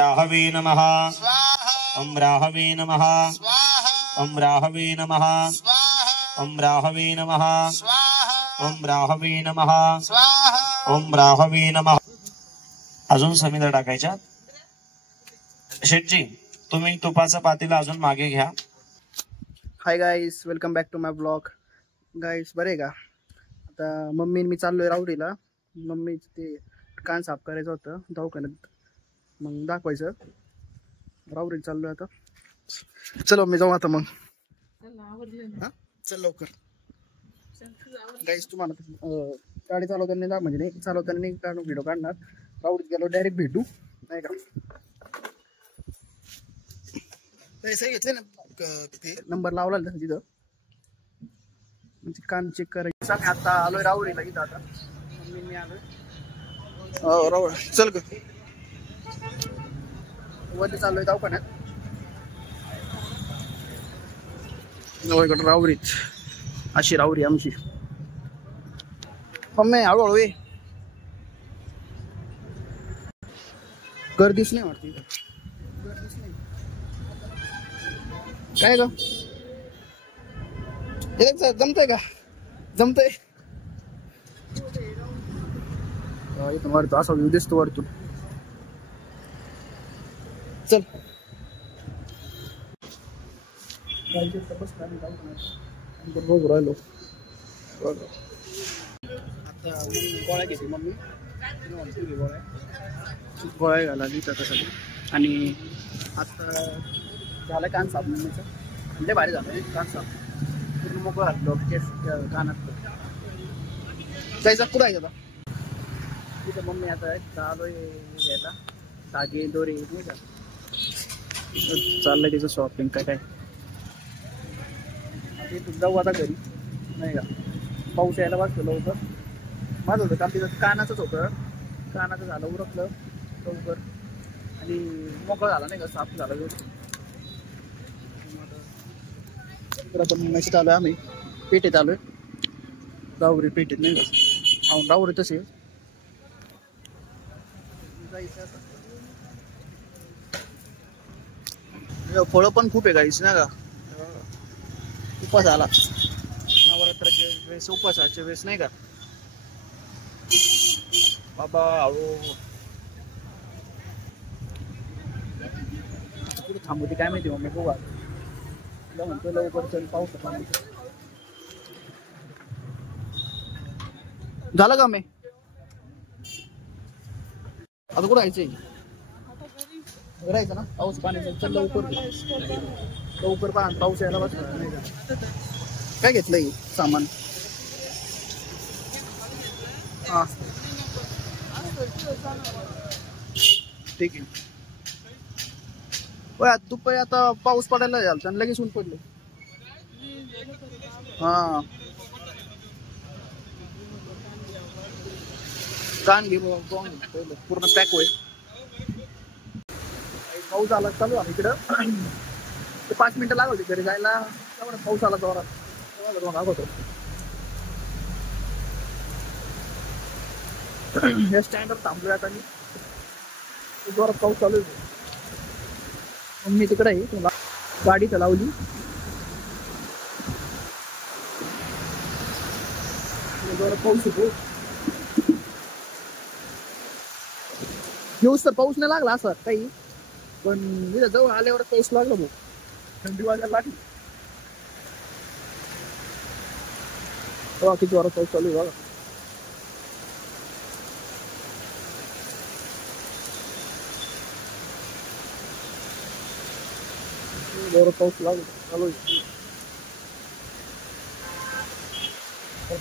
Rahway नमः स्वाहा ओम Rahway नमः स्वाहा ओम राहवे नमः स्वाहा ओम राहवे नमः स्वाहा ओम राहवे नमः स्वाहा ओम राहवे नमः. अजून समिधा टाकायच्या. शेठजी तुम्ही तुपाचा पातेला अजून मागे घ्या. Hi guys, welcome back to my blog. Guys बरे का? आता मम्मी मी चाललोय राहुरीला. मम्मी ते कान साफ करायचं होतं दवाखान्यात, मग दाखवायचं. राहुरीला चाललोय आता. चलो मी जाऊ आता मग. चल लवकर. गाईस तुम्हाला गाडी चालवताना म्हणजे नाही चालवताना नाही काढून व्हिडिओ काढणार. राहुरीत गेलो डायरेक्ट भेटू नाही का. पैसे घेतले ना, नंबर लावला ना तिथं, म्हणजे कान चेक करायचं. मी आता आलोय राहुरीला. इथं आता मी आलोय राहुरी. चल ग वरती चाललोय दवाखान्यात. राहुरीत अशी राहुरी आमची. मम्मी हळूहळू ये. गर्दीच नाही वाटते इथं. गर्दीच नाही. काय ग जमतंय का? जमतंय. इथून वरतो असा व्ह्यू दिसतो वरतून. चल बघू राहिलो. आता गोळ्या घेते मम्मी. गोळ्या घाला लिहितात तसं. आणि आता झालं कान साफ मम्मीचं. म्हणजे भारी झालं कान साफ. पूर्ण मोकळं घातलं केस कानात. जायचं कुठं आहे आता? तिथं मम्मी आता आलोय घ्यायला धागे दोरे नाही का. चाललंय तिचं शॉपिंग काय काय. तिथून जाऊ आता घरी नाही का. पाऊस यायला बसलेलं होतं. माझं होतं काम तिथं कानाचंच होतं. कानाचं झालं उरकलं लवकर आणि मोकळं झाला नाही का. साफ झाला व्यवस्थित. इकडं पण मॅसेज आलोय आम्ही पेठेत आलोय. राहुरी पेठेत नाही का. राहुरी तसे फळं पण खूप आहे गाईस ना का. उपास आला नवरात्राच्या वेळेस, उपासाच्या वेळेस नाही का. बाबा हळू कुठे थांबवते काय माहिती. मम्मी बघा म्हणतो लवकर चल पाऊस झालं का. मी आता कुठं जायचंय? राहायचं ना. पाऊस पाण्याचा चल लवकर लवकर पाऊस यायला बसला नाही का. काय घेतलंय सामान? हा ठीक आहे. दुपारी आता पाऊस पडायला झाला आणि लगेच ऊन पडलं. हा कान घे पूर्ण पॅक होईल. पाऊस आला चालू आहे इकडं. 5 मिनिटं लागली घरी जायला. पाऊस आला जोरात होतो. या स्टँडवर थांबलोय आता मी. जोरात पाऊस चालू आहे. मम्मी तिकडे आहे. तुला गाडी चालवली. जोरात पाऊस येतो. येऊस तर पाऊस नाही लागला असं काही, पण मी जवळ आल्यावर पाऊस लागला भाऊ. थंडी वाजायला लागली. किती जोरात पाऊस चालू आहे बघा. जोरात पाऊस लागला चालू आहे.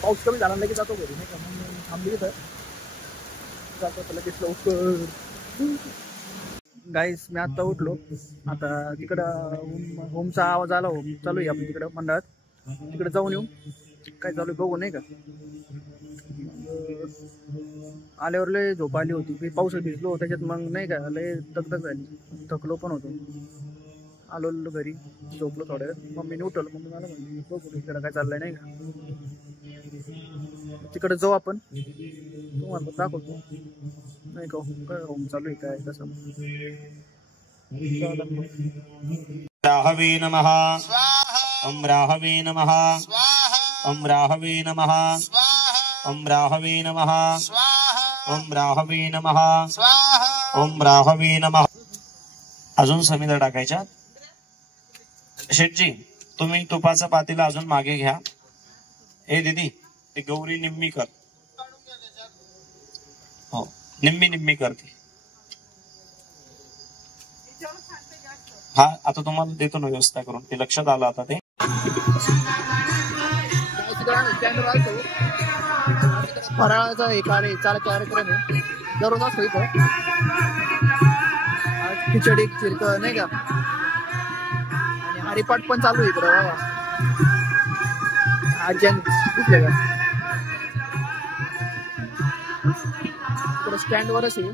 पाऊस कमी झाला लगेच जातो घरी नाही का. मग थांबली इथं जातो लगेच लवकर. गाईस मी आता उठलो. आता तिकडं होमचा आवाज आला. होम चालू आहे आपण तिकडं मंडळात. तिकडे जाऊन येऊ काय चालू बघू नाही का. आल्यावर लय झोप आली होती. मी पावसात भिजलो त्याच्यात. मग नाही का लय दगदग झाली. थकलो पण होतो. आलो घरी झोपलो थोड्या वेळ. मम्मीने उठवलं. मम्मी मला म्हणली बघू इकडं काय चाललंय नाही का. तिकडे जाऊ आपण. तुम्हाला दाखवतो नाही का काय होम चालू आहे काय कसं. राहवे नमः स्वाहा ओम राहवे नमः स्वाहा ओम राहवे नमः स्वाहा ओम राहवे नमः स्वाहा ओम राहवे नमः स्वाहा ओम राहवे नमः. अजून समिधा टाकायच्या. शेठजी तुम्ही तुपाचा पातेला अजून मागे घ्या. ए दीदी ते गौरी निम्मी कर. हो निम्मी निम्मी करते. हा आता तुम्हाला देतो ना व्यवस्था करून. ते लक्षात आलं आता ते. फराळाचा एक कार्यक्रम आहे दररोज असतो इथं. खिचडी चिरक नाही का आणि हरिपाठ पण चालू आहे इकडं बघा. आज्यान दिसले का इकडं स्टँड वरच आहे.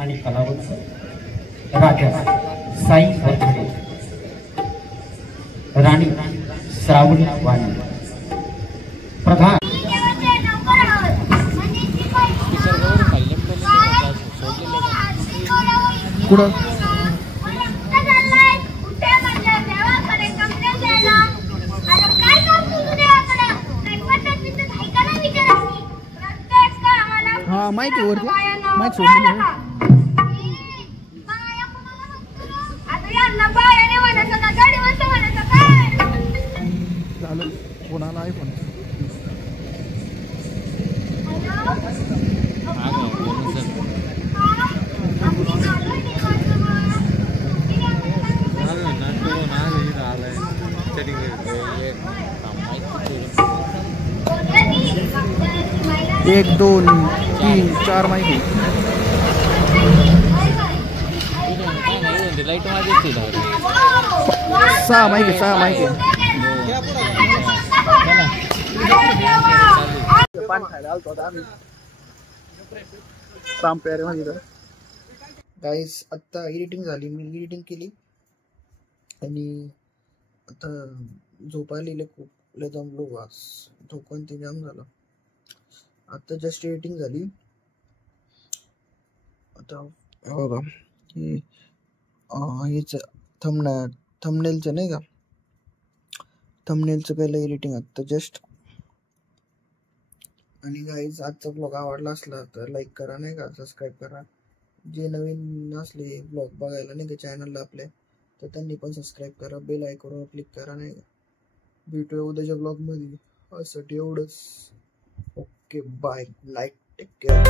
आणि कलावंत राजा साई बर्थडे राणी श्रावणी वाणी प्रधान कुठं हा माहिती वरती माहिती सोडली झालं कोणाला आहे फोन एक दोन तीन चार माहिती सहा माहिती पाणी खायला आलतो आता आम्ही रामपेरे मध्ये. गाईस आत्ता एडिटिंग झाली. मी एडिटिंग केली आणि आता झोपायला खूप लय दमलो. वास झोपून ते जाम झालं. आता जस्ट एडिटिंग झाली. आता बघा हेच थंबनेलचं नाही का थंबनेलचं पहिलं एडिटिंग आता जस्ट. आणि गाईज आजचा ब्लॉग आवडला असला तर लाईक करा नाही का सबस्क्राईब करा. जे नवीन असले ब्लॉग बघायला नाही का चॅनलला आपल्या तर त्यांनी पण सबस्क्राईब करा. बेल आयकॉनवर क्लिक करा नाही का. भेटूया उद्याच्या ब्लॉगमध्ये. असं एवढंच. Okay bye. Night. Take care.